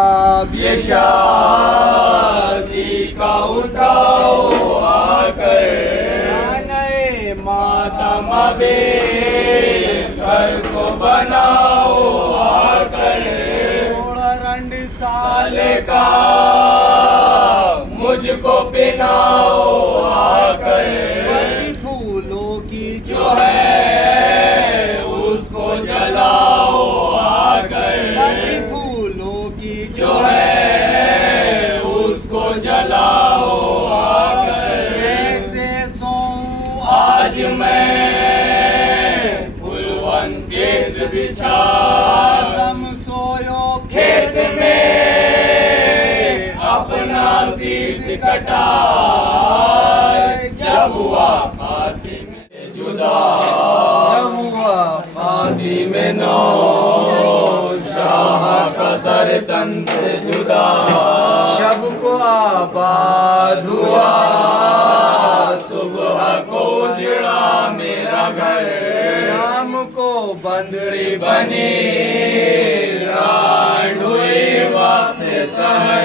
अब ये शादी का उठाओ आकर, नए मातम घर को बनाओ आकर, 16 साल का मुझको पिनाओ आकर, पति फूलों की जो है उसको जलाओ आकर, पति फूलों की जो है उसको जलाओ आकर, कैसे सोऊं आज मैं फूलवन शेष बिछा, आसम सोयो खेत में अपना शीश कटा, जब हुआ फांसी में जुदा, जब हुआ फांसी में नौ शाह का सर तन से जुदा, शब को आबाद हुआ सुबह को उजड़ा मेरा घर, राम को बंदड़ी बनी रांड हुई वक्त सहर,